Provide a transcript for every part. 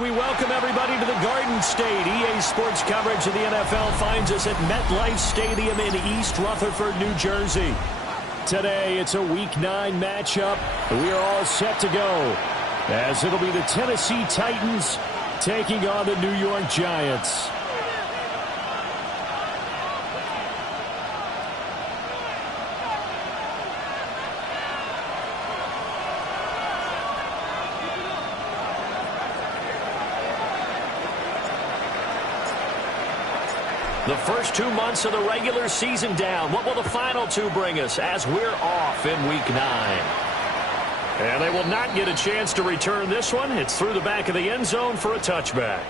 We welcome everybody to the Garden State. EA Sports coverage of the NFL finds us at MetLife Stadium in East Rutherford, New Jersey. Today, it's a Week 9 matchup. We are all set to go, as it'll be the Tennessee Titans taking on the New York Giants. The first 2 months of the regular season down. What will the final 2 bring us as we're off in Week 9? And they will not get a chance to return this one. It's through the back of the end zone for a touchback.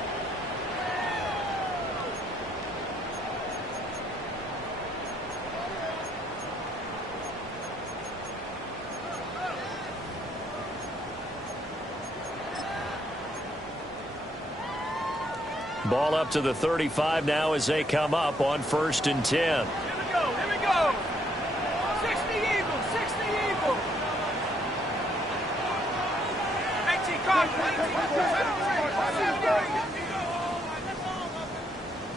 Ball up to the 35 now as they come up on 1st and 10. Here we go, here we go. 60 Eagles, 60 Eagles. 18 Cardinals,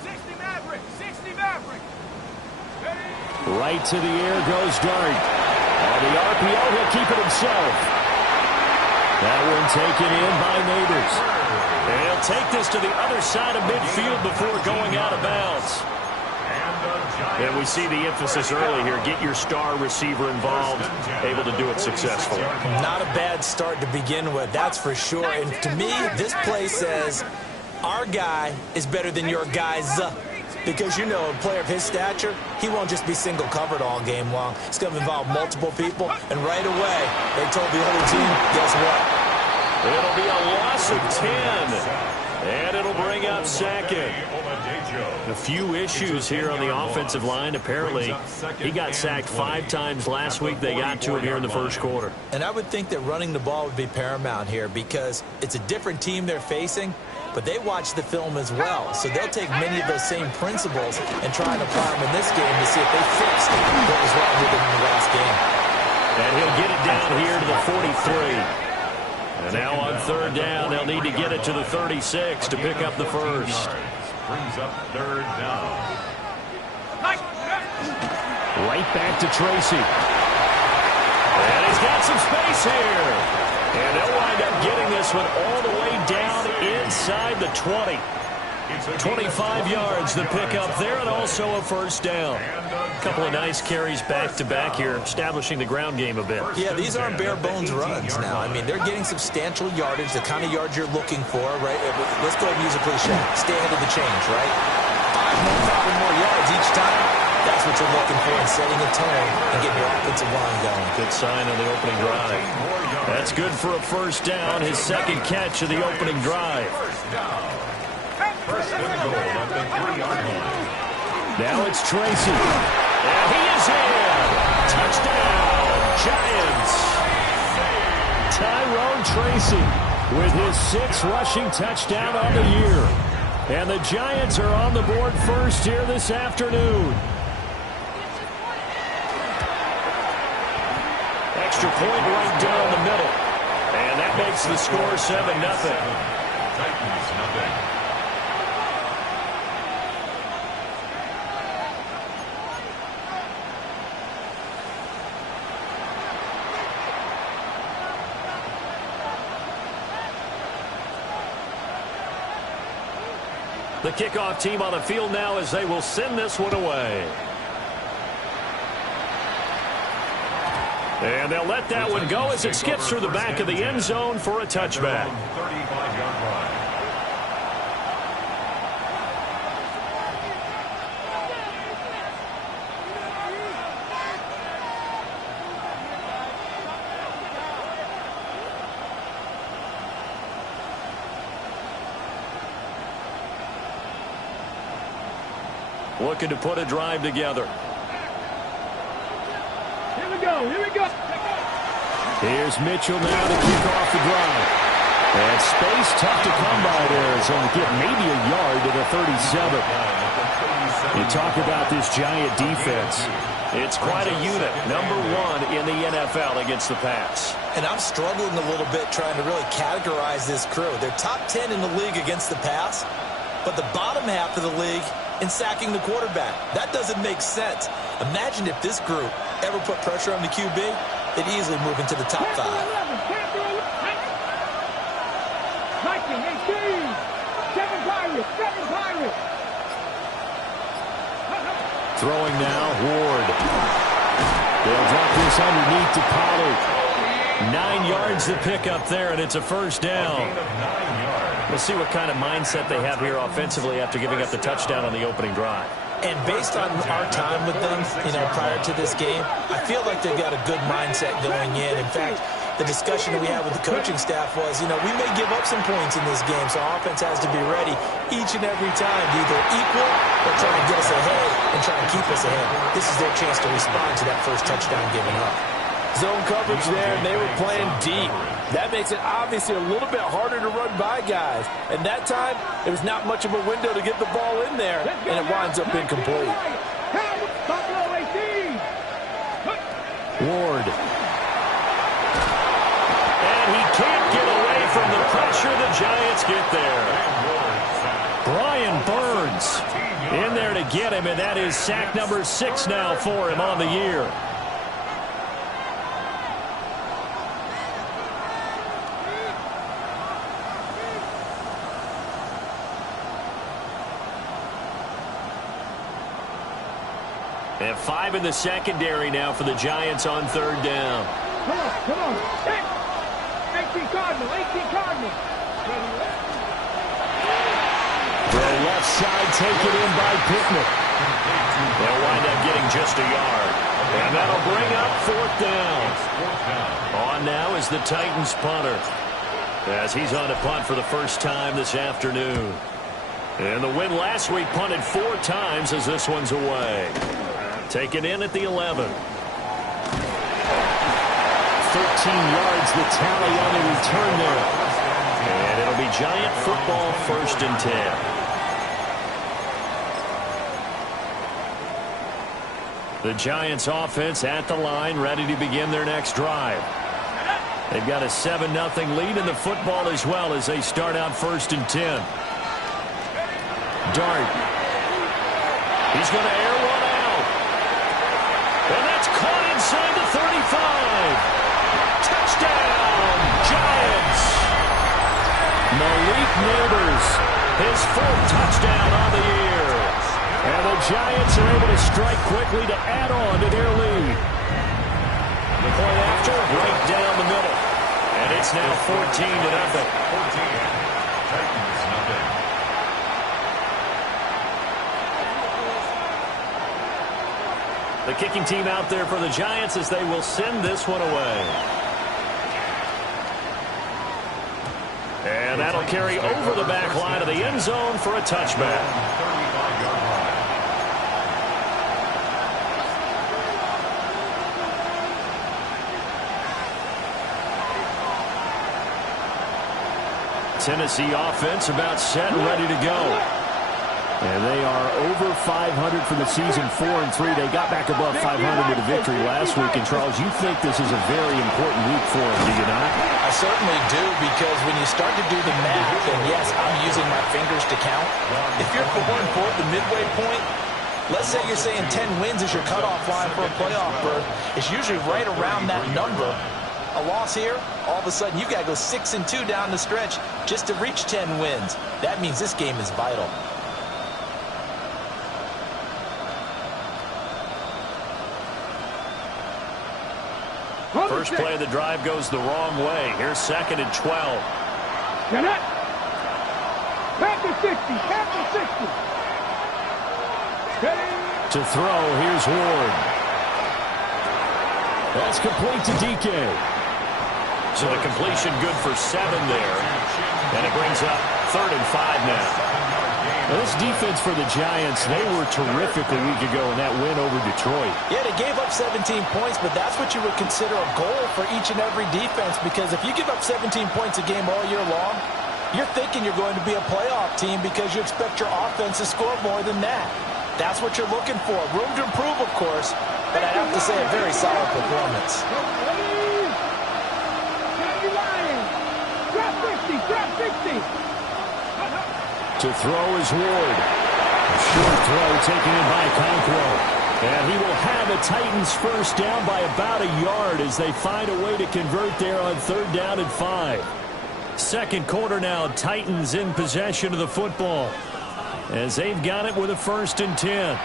60 Maverick, 60 Maverick. Right to the air goes Dart. On the RPO, he'll keep it himself. That one taken in by Neighbors. And he'll take this to the other side of midfield before going out of bounds. And we see the emphasis early here. Get your star receiver involved, able to do it successfully. Not a bad start to begin with, that's for sure. And to me, this play says our guy is better than your guys. Because, you know, a player of his stature, he won't just be single covered all game long. It's going to involve multiple people. And right away, they told the other team, guess what? It'll be a loss of 10. And it'll bring up second. A few issues here on the offensive line. Apparently, he got sacked 5 times last week. They got to him here in the first quarter. And I would think that running the ball would be paramount here because it's a different team they're facing, but they watch the film as well. So they'll take many of those same principles and try and apply them in this game to see if they fixed what was wrong with them in the last game. And he'll get it down here to the 43. And now on 3rd down, they'll need to get it to the 36 to pick up the first. Brings up 3rd down. Right back to Tracy. And he's got some space here. And they'll wind up getting this one all the way down inside the 20. 25 yards the pickup there, and also a 1st down. A couple of nice carries back-to-back here, establishing the ground game a bit. Yeah, these aren't bare-bones runs now. I mean, they're getting substantial yardage, the kind of yards you're looking for, right? Let's go ahead and use a cliche. Stay ahead of the change, right? 5 more yards each time. That's what you're looking for in setting a tone and getting your offensive line going. Good sign on the opening drive. That's good for a 1st down, his 2nd catch of the opening drive. First and goal at the 3-yard line. Now it's Tracy. And he is in. Touchdown, Giants. Tyrone Tracy with his 6th rushing touchdown on the year. And the Giants are on the board first here this afternoon. Extra point right down the middle. And that makes the score 7-0. Titans nothing. The kickoff team on the field now as they will send this one away. And they'll let that one go as it skips through the back of the end zone for a touchback. 35-yard line. Looking to put a drive together. Here we go, here we go. Here's Mitchell now to kick off the drive. And space tough to come by there as he'll get maybe a yard to the 37. You talk about this Giant defense. It's quite a unit. Number 1 in the NFL against the pass. And I'm struggling a little bit trying to really categorize this crew. They're top 10 in the league against the pass, but the bottom half of the league in sacking the quarterback. That doesn't make sense. Imagine if this group ever put pressure on the QB, they'd easily move into the top 5. Throwing now, Ward. They'll drop this underneath to Pollard. 9 yards to pick up there, and it's a first down. We'll see what kind of mindset they have here offensively after giving up the touchdown on the opening drive. And based on our time with them, prior to this game, I feel like they've got a good mindset going in. In fact, the discussion that we had with the coaching staff was, we may give up some points in this game, so our offense has to be ready each and every time to either equal or try and get us ahead and try and keep us ahead. This is their chance to respond to that first touchdown given up. Zone coverage there, and they were playing deep. That makes it obviously a little bit harder to run by guys. And that time, there was not much of a window to get the ball in there, and it winds up incomplete. Ward. And he can't get away from the pressure. The Giants get there. Brian Burns in there to get him, and that is sack number 6 now for him on the year. And 5 in the secondary now for the Giants on 3rd down. Come on. 18 Cardinal. Throw left side, taken in by Pittman. They'll wind up getting just a yard. And that'll bring up 4th down. On now is the Titans punter, as he's on to punt for the first time this afternoon. And the win last week punted 4 times as this one's away. Taken in at the 11. 13 yards, the tally on the return there. And it'll be Giant football, 1st and 10. The Giants offense at the line, ready to begin their next drive. They've got a 7-0 lead in the football as well as they start out 1st and 10. Dart. He's going to air one out. And that's caught inside the 35. Touchdown, Giants. Malik Neighbors, his 4th touchdown on the year. And the Giants are able to strike quickly to add on to their lead. The point after, right down the middle. And it's now 14-0. 14. Titans, nothing. The kicking team out there for the Giants as they will send this one away. And that'll carry over the back line of the end zone for a touchback. 35-yard line. Tennessee offense about set and ready to go. And they are over 500 for the season, 4-3. They got back above 500 with a victory last week. And, Charles, you think this is a very important week for them, do you not? I certainly do, because when you start to do the math, and yes, I'm using my fingers to count. If you're 4-4 at the midway point, let's say you're saying 10 wins is your cutoff line for a playoff berth. It's usually right around that number. A loss here, all of a sudden you got to go 6-2 down the stretch just to reach 10 wins. That means this game is vital. First play of the drive goes the wrong way. Here's 2nd and 12. Panther 60. To throw, here's Ward. That's complete to DK. So the completion good for 7 there. And it brings up 3rd and 5 now. Now this defense for the Giants, they were terrific a week ago in that win over Detroit. Yeah, they gave up 17 points, but that's what you would consider a goal for each and every defense, because if you give up 17 points a game all year long, you're thinking you're going to be a playoff team because you expect your offense to score more than that. That's what you're looking for. Room to improve, of course, but I have to say a very solid performance. To throw is Ward. A short throw taken in by Conquo. And he will have the Titans first down by about a yard as they find a way to convert there on 3rd down and 5. Second quarter now, Titans in possession of the football as they've got it with a 1st and 10.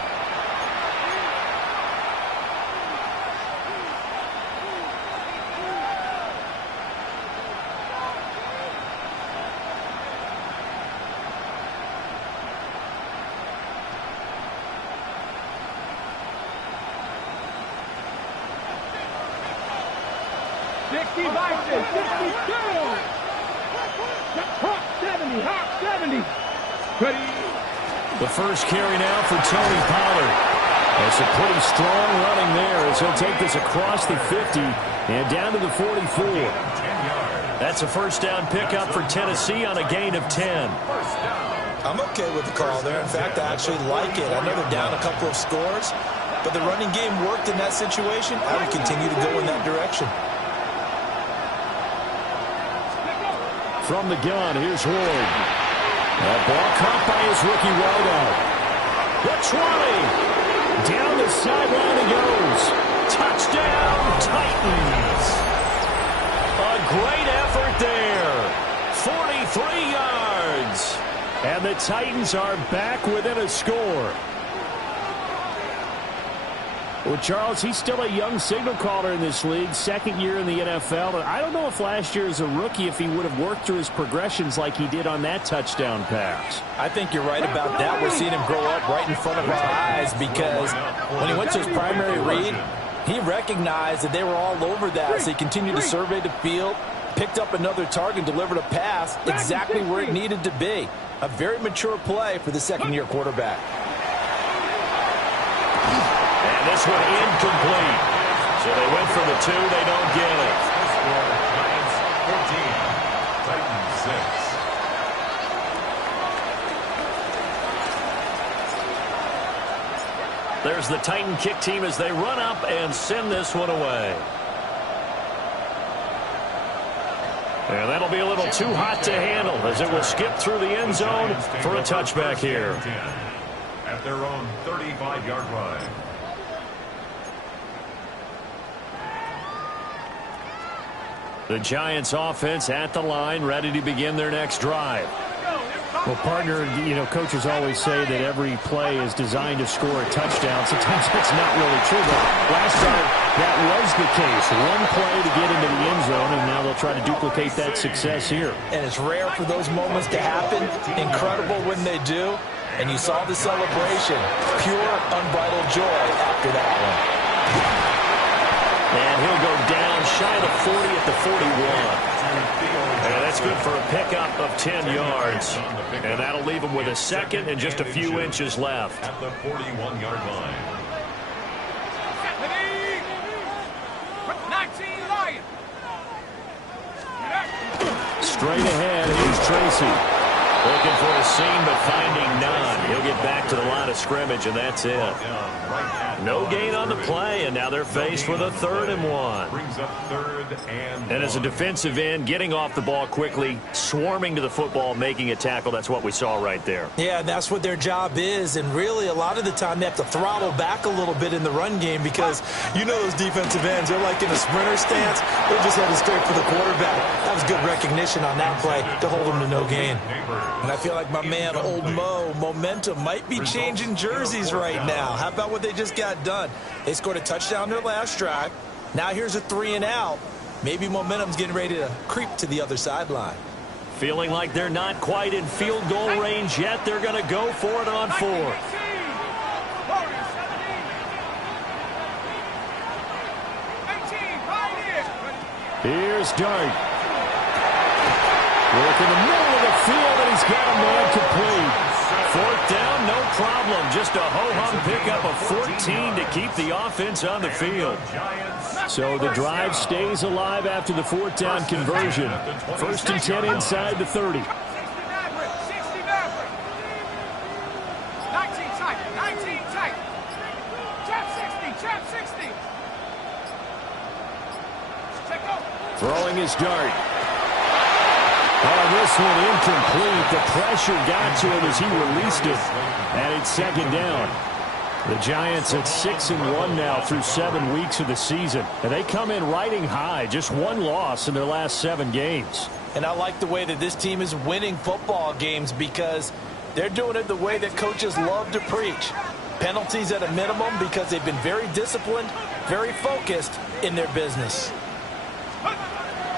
The first carry now for Tony Pollard. That's a pretty strong running there as he'll take this across the 50 and down to the 44. That's a first down pickup for Tennessee on a gain of 10. I'm okay with the call there. In fact, I actually like it. I know they're down a couple of scores, but the running game worked in that situation. I would continue to go in that direction. From the gun, here's Ward. That ball caught by his rookie wideout. The 20. Down the sideline he goes. Touchdown, Titans. A great effort there. 43 yards. And the Titans are back within a score. Well, Charles, he's still a young signal caller in this league, second year in the NFL. And I don't know if last year as a rookie, if he would have worked through his progressions like he did on that touchdown pass. I think you're right about that. We're seeing him grow up right in front of our eyes because when he went to his primary read, he recognized that they were all over that. So he continued to survey the field, picked up another target, delivered a pass exactly where it needed to be. A very mature play for the second-year quarterback. And this one incomplete. So they went for the 2. They don't get it. Giants 14. Titans 6. There's the Titan kick team as they run up and send this one away. And that'll be a little too hot to handle as it will skip through the end zone for a touchback here. At their own 35-yard line. The Giants offense at the line, ready to begin their next drive. Well, partner, you know, coaches always say that every play is designed to score a touchdown. Sometimes that's not really true, but last time that was the case. One play to get into the end zone, and now they'll try to duplicate that success here. And it's rare for those moments to happen. Incredible when they do. And you saw the celebration. Pure, unbridled joy after that one. And he'll go down shy of the 40 at the 41. And that's good for a pickup of 10 yards. And that'll leave him with a second and just a few inches left. At the 41-yard line. 19 Lions. Straight ahead, here's Tracy. Looking for a seam, but finding none. He'll get back to the line of scrimmage, and that's it. No gain on the play, and now they're faced with a 3rd and 1. Brings up 3rd and 1. And as a defensive end, getting off the ball quickly, swarming to the football, making a tackle, that's what we saw right there. Yeah, that's what their job is, and really a lot of the time they have to throttle back a little bit in the run game because you know those defensive ends, they're like in a sprinter stance. They're just headed straight for the quarterback. That was good recognition on that play to hold them to no gain. And I feel like my man, Old Mo, momentum might be changing jerseys right now. How about what they just got done? They scored a touchdown their last drive. Now here's a 3 and out. Maybe momentum's getting ready to creep to the other sideline. Feeling like they're not quite in field goal range yet. They're going to go for it on 4th. Here's Dart. Work in the middle of the field, and he's got a man complete. 4th down, no problem. Just a ho-hum pickup of 14 to keep the offense on the field. So the drive stays alive after the 4th down conversion. 1st and 10 inside the 30. 19 Titans, 19 Trap 60. Check out. Throwing his dart. Oh, this one incomplete. The pressure got to him as he released it. And it's second down. The Giants at 6-1 now through 7 weeks of the season. And they come in riding high. Just one loss in their last 7 games. And I like the way that this team is winning football games because they're doing it the way that coaches love to preach. Penalties at a minimum because they've been very disciplined, very focused in their business.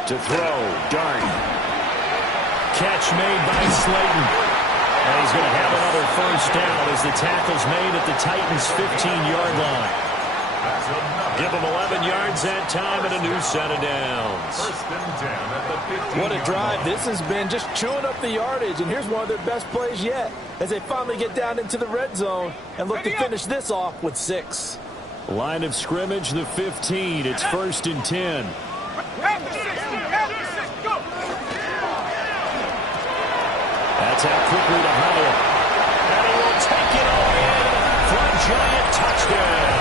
To throw, dart. Catch made by Slayton. And he's going to have another first down as the tackle's made at the Titans' 15-yard line. Give them 11 yards that time and a new set of downs. What a drive this has been, just chewing up the yardage. And here's one of their best plays yet as they finally get down into the red zone and look to finish this off with 6. Line of scrimmage, the 15. It's 1st and 10. That's out quickly to Hyatt. And he will take it all in for a Giant touchdown.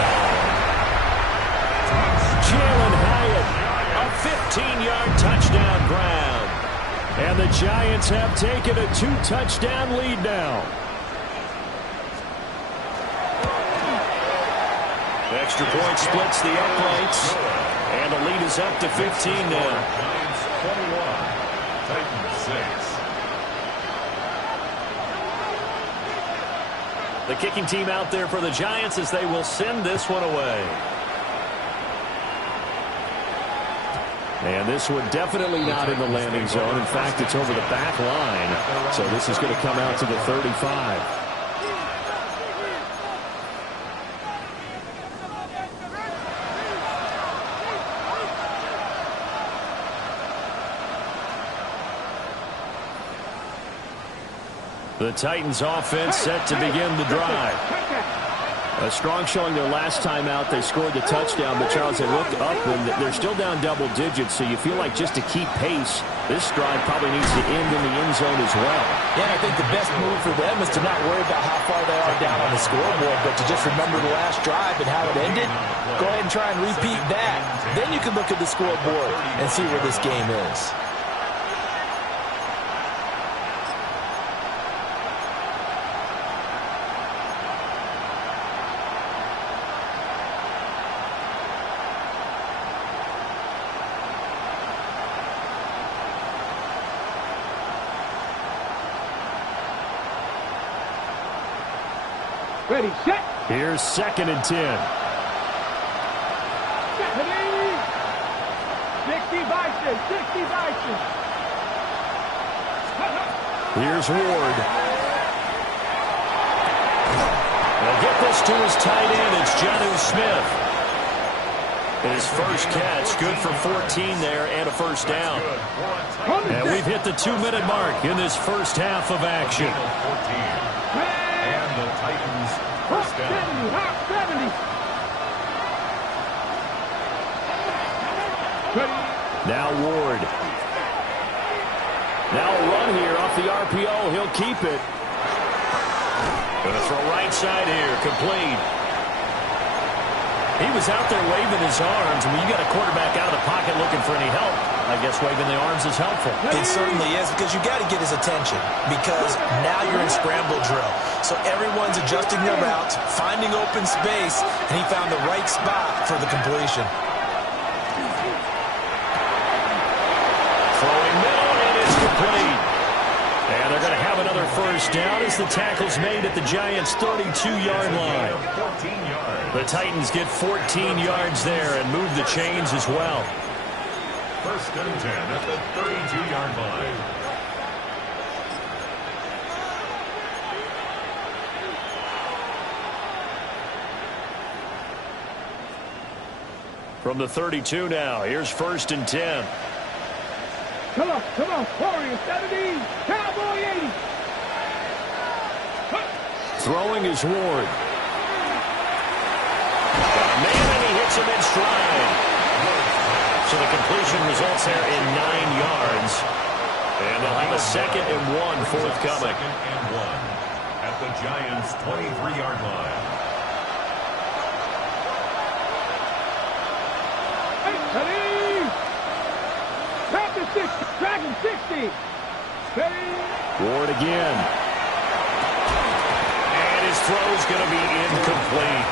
Jalen Hyatt, a 15-yard touchdown ground. And the Giants have taken a 2-touchdown lead now. Extra point splits the uprights. And the lead is up to 15 now. Giants 21, Titans 6. The kicking team out there for the Giants as they will send this one away. And this one definitely not in the landing zone. In fact, it's over the back line. So this is going to come out to the 35. The Titans offense set to begin the drive. A strong showing their last time out. They scored the touchdown, but Charles, they look up and they're still down double digits, so you feel like just to keep pace, this drive probably needs to end in the end zone as well. Yeah, I think the best move for them is to not worry about how far they are down on the scoreboard, but to just remember the last drive and how it ended. Go ahead and try and repeat that. Then you can look at the scoreboard and see where this game is. Ready, set. Here's 2nd and 10. 60 Bison, 60 Bison. Here's Ward. They'll get this to his tight end. It's Jonnu Smith. His first catch, good for 14 there and a first down. And we've hit the 2-minute mark in this first half of action. And the Titans first down. 70. Now Ward. Now a run here off the RPO. He'll keep it. Going to throw right side here. Complete. He was out there waving his arms. And when you got a quarterback out of the pocket looking for any help, I guess waving the arms is helpful. It certainly is, because you got to get his attention, because now you're in scramble drill. So everyone's adjusting their routes, finding open space, and he found the right spot for the completion. Throwing middle, and it's complete. And they're going to have another first down as the tackle's made at the Giants' 32-yard line. 14 yards. The Titans get 14 yards there and move the chains as well. 1st and 10 at the 32-yard line. From the 32 now, here's 1st and 10. Come on, Warriors 70, Cowboy 80. Throwing is Ward. Got a man, and he hits him in stride. So the completion results there in 9 yards. And they'll have a 2nd and 1 forthcoming. 2nd and 1 at the Giants' 23-yard line. Dragon 60. Ready? Ward again. And his throw's going to be incomplete.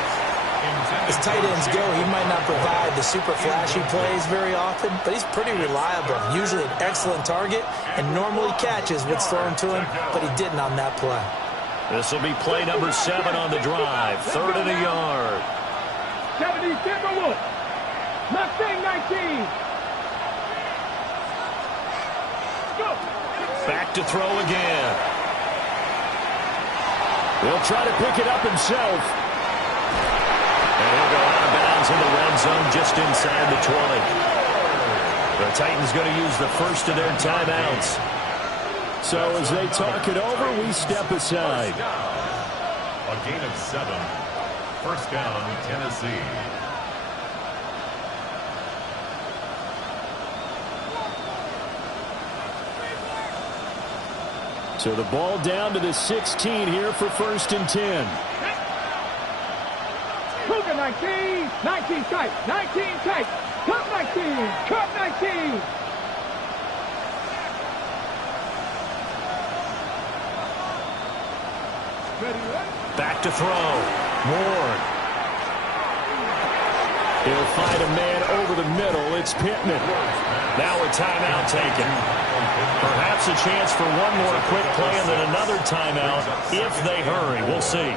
As tight ends go, he might not provide the super flashy plays very often, but he's pretty reliable. Usually an excellent target, and normally catches what's thrown to him, but he didn't on that play. This will be play number 7 on the drive. 3rd and a yard. 70 Timberwolves. Mustang 19. Go. Back to throw again. He'll try to pick it up himself. And he'll go out of bounds in the red zone just inside the 20. The Titans going to use the first of their timeouts. So as they talk it over, we step aside. A gain of 7. First down, Tennessee. So the ball down to the 16 here for 1st and 10. Cougar 19. 19 tight. 19 tight. Cup 19. Cup 19. Back to throw. Ward. He'll find a man over the middle. It's Pittman. Now a timeout taken. Perhaps a chance for one more quick play and then another timeout if they hurry. We'll see.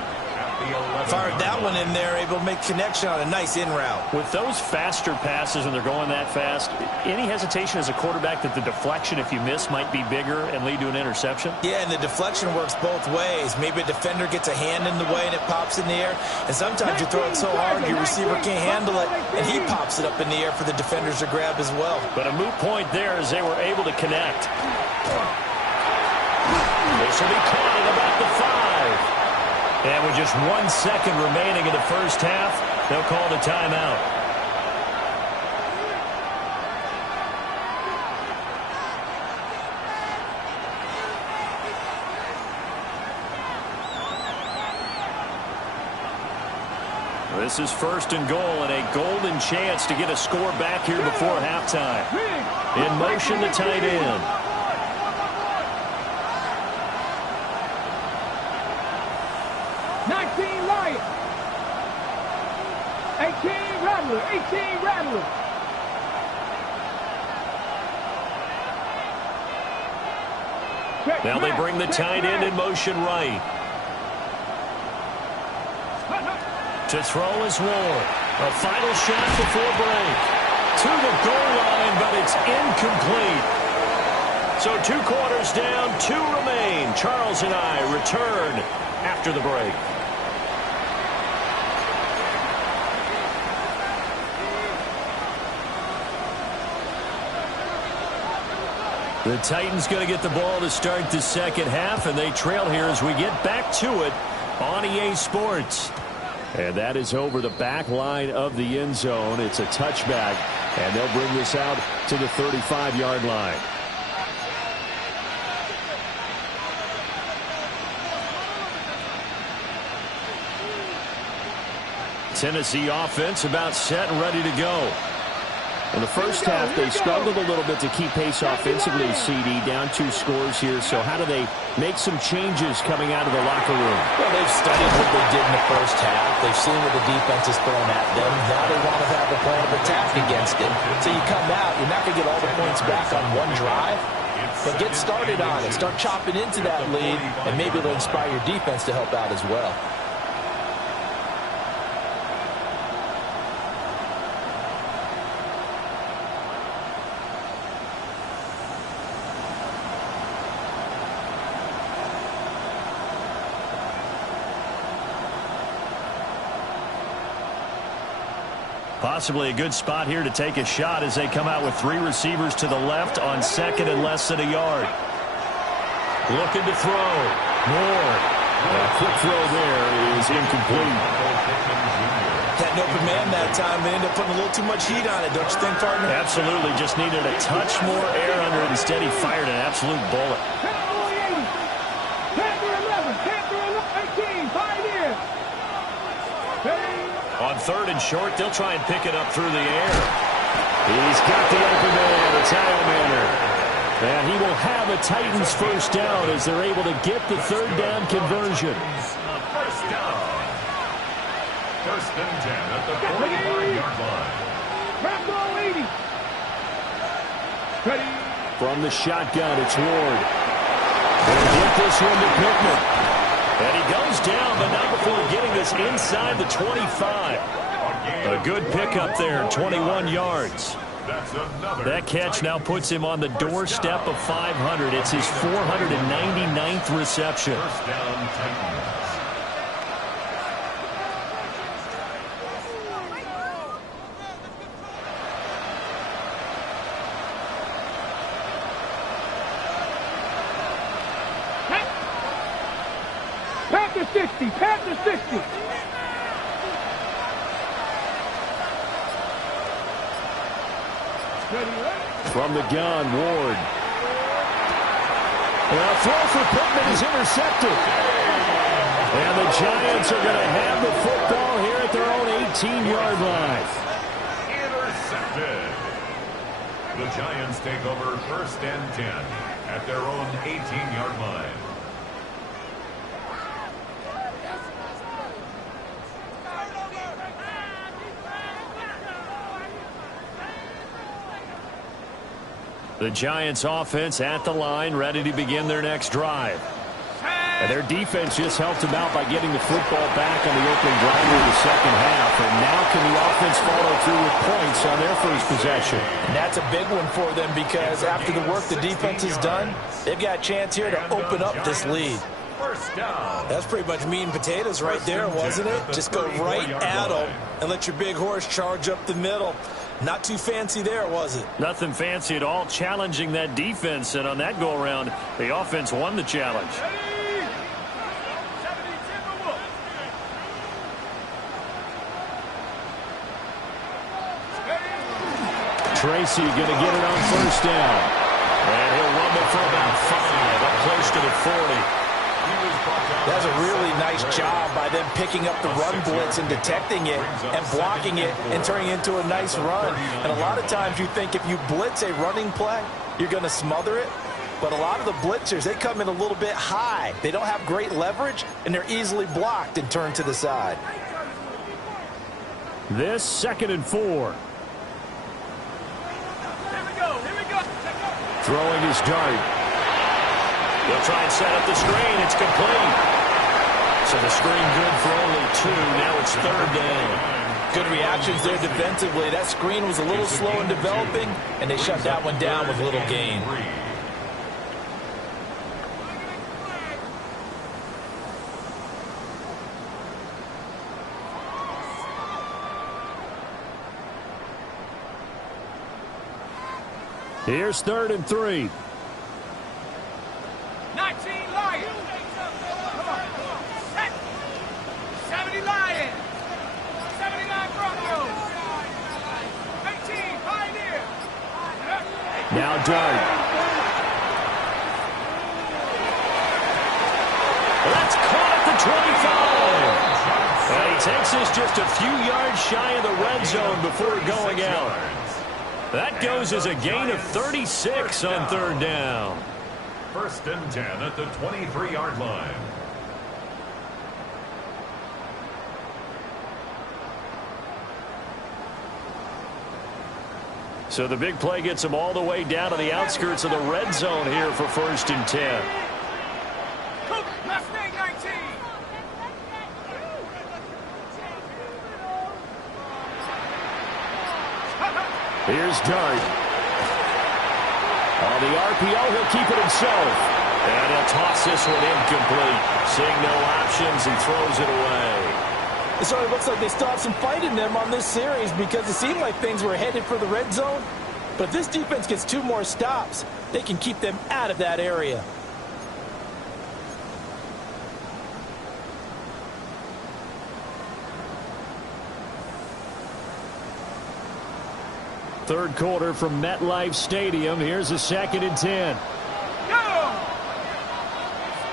Fired that one in there, able to make connection on a nice in route. With those faster passes when they're going that fast, any hesitation as a quarterback that the deflection, if you miss, might be bigger and lead to an interception? Yeah, and the deflection works both ways. Maybe a defender gets a hand in the way and it pops in the air. And sometimes you throw it so hard your receiver can't handle it, and he pops it up in the air for the defenders to grab as well. But a moot point there as they were able to connect. This will be caught at about the 5. And with just 1 second remaining in the first half, they'll call the timeout. This is 1st and goal and a golden chance to get a score back here before halftime. In motion, the tight end. 19 Lion. 18 Rattler. 18 Rattler. Now they bring the tight end in motion right. To throw is Ward. A final shot before break. To the goal line, but it's incomplete. So 2 quarters down, 2 remain. Charles and I return after the break. The Titans going to get the ball to start the second half, and they trail here as we get back to it on EA Sports. And that is over the back line of the end zone. It's a touchback, and they'll bring this out to the 35-yard line. Tennessee offense about set and ready to go. In the first half, they struggled a little bit to keep pace offensively, CD, down 2 scores here. So how do they make some changes coming out of the locker room? Well, they've studied what they did in the first half. They've seen what the defense is throwing at them. Now they want to have a plan of attack against it. So you come out, you're not going to get all the points back on one drive, but get started on it. Start chopping into that lead, and maybe it'll inspire your defense to help out as well. Possibly a good spot here to take a shot as they come out with 3 receivers to the left on 2nd and less than a yard. Looking to throw. Ward. A quick throw there is incomplete. Had an open man that time. They ended up putting a little too much heat on it, don't you think, partner? Absolutely. Just needed a touch more air under it. Instead, he fired an absolute bullet. Panther 11. Panther 18. Pioneer. On 3rd and short, they'll try and pick it up through the air. He's got the open man. It's Manor. And he will have a Titans first down as they're able to get the third down conversion. First down. First and 10 at the 45-yard line. Back ball 80. Ready. From the shotgun, it's Ward. They'll get this one to Pittman. And he goes down, but not before getting this inside the 25. A good pickup there, 21 yards. That catch now puts him on the doorstep of 500. It's his 499th reception. First down, Titans. Panther 60. Panther 60. From the gun, Ward. Well, throw for Pittman is intercepted. And the Giants are going to have the football here at their own 18-yard line. Intercepted. The Giants take over first and 10 at their own 18-yard line. The Giants offense at the line, ready to begin their next drive. And their defense just helped them out by getting the football back on the opening drive of the second half. And now can the offense follow through with points on their first possession? And that's a big one for them because after the work the defense has done, they've got a chance here to open up this lead. First down. That's pretty much meat and potatoes right there, wasn't it? Just go right at them and let your big horse charge up the middle. Not too fancy there, was it? Nothing fancy at all, challenging that defense. And on that go-around, the offense won the challenge. Tracy going to get it on first down. And he'll rumble for about 5, up close to the 40. That's a really nice job by them picking up the run blitz and detecting it and blocking it and turning it into a nice run. And a lot of times you think if you blitz a running play, you're going to smother it. But a lot of the blitzers, they come in a little bit high. They don't have great leverage, and they're easily blocked and turned to the side. This 2nd and 4. Here we go. Throwing his dart. They'll try and set up the screen. It's complete. So the screen good for only 2. Now it's 3rd down. Good reactions there defensively. That screen was a little slow in developing, and they shut that one down with little gain. Here's 3rd and 3. 19 Lions. Come on. 70 Lions. 79 Broncos. 18 Pioneer. Now Dart. That's caught at the 25. And he takes this just a few yards shy of the red zone before going out. That goes as a gain of 36 on 3rd down. First and 10 at the 23-yard line. So the big play gets them all the way down to the outskirts of the red zone here for 1st and 10. Cook, Mustang 19. Here's Dart. On the RPO, he'll keep it himself. And he'll toss this one incomplete. Seeing no options, he throws it away. So it looks like they still have some fight in them on this series because it seemed like things were headed for the red zone. But if this defense gets 2 more stops, they can keep them out of that area. Third quarter from MetLife Stadium. Here's a 2nd and 10. Go!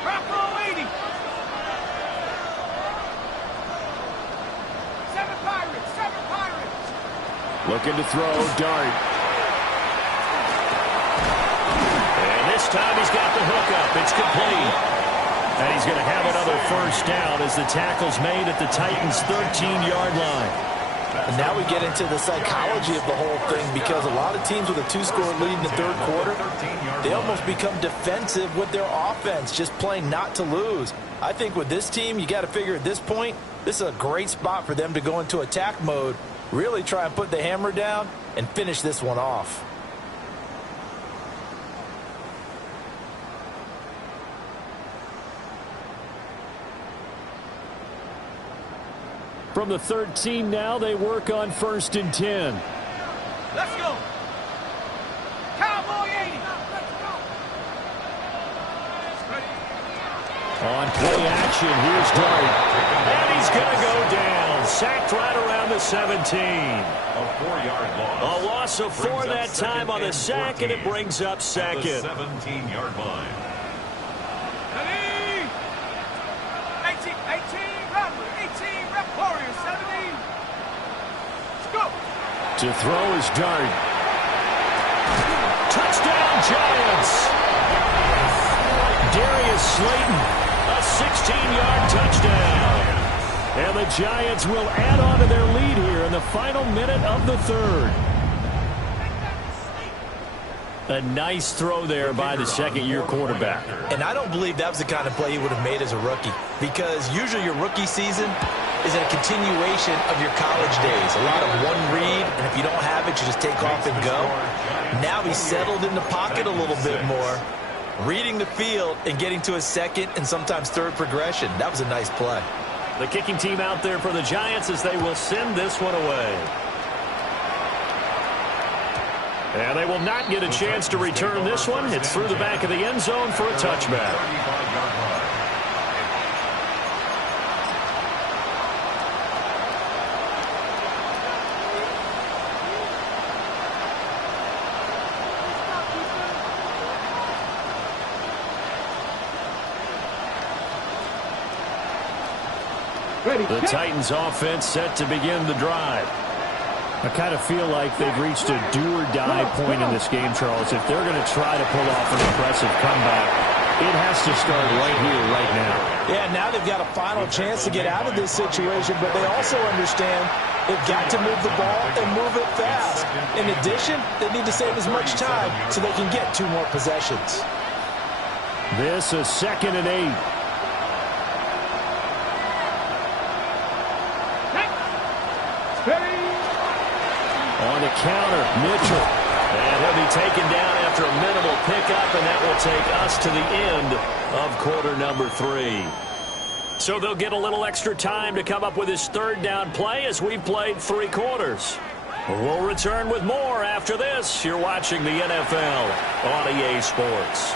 Rock roll 80. 7 Pirates. Looking to throw. Dart. he's got the hook up. It's complete. And he's going to have another first down as the tackle's made at the Titans' 13-yard line. And now we get into the psychology of the whole thing, because a lot of teams with a two-score lead in the third quarter, they almost become defensive with their offense, just playing not to lose. I think with this team, you got to figure at this point, this is a great spot for them to go into attack mode, really try and put the hammer down and finish this one off. From the 13 now, they work on 1st and 10. Let's go. Cowboy 80. On play action, here's Dart. And he's going to go down. Sacked right around the 17. A 4-yard loss. A loss of 4 that time on the sack, and it brings up second. 17-yard line. Ready? 18, run. 18, rep Warriors, 17. Let's go. To throw is Dart. Touchdown, Giants. Darius Slayton, a 16-yard touchdown. And the Giants will add on to their lead here in the final minute of the third. A nice throw there by the second-year quarterback. And I don't believe that was the kind of play he would have made as a rookie, because usually your rookie season is a continuation of your college days. A lot of one read, and if you don't have it, you just take off and go. Now he's settled in the pocket a little bit more, reading the field and getting to his second and sometimes third progression. That was a nice play. The kicking team out there for the Giants as they will send this one away. And they will not get a chance to return this one. It's through the back of the end zone for a touchback. The Titans offense set to begin the drive. I kind of feel like they've reached a do-or-die point in this game, Charles. If they're going to try to pull off an impressive comeback, it has to start right here, right now. Yeah, now they've got a final chance to get out of this situation, but they also understand they've got to move the ball and move it fast. In addition, they need to save as much time so they can get 2 more possessions. This is 2nd and 8. On the counter, Mitchell. And he'll be taken down after a minimal pickup, and that will take us to the end of quarter number 3. So they'll get a little extra time to come up with his 3rd down play as we've played 3 quarters. We'll return with more after this. You're watching the NFL on EA Sports.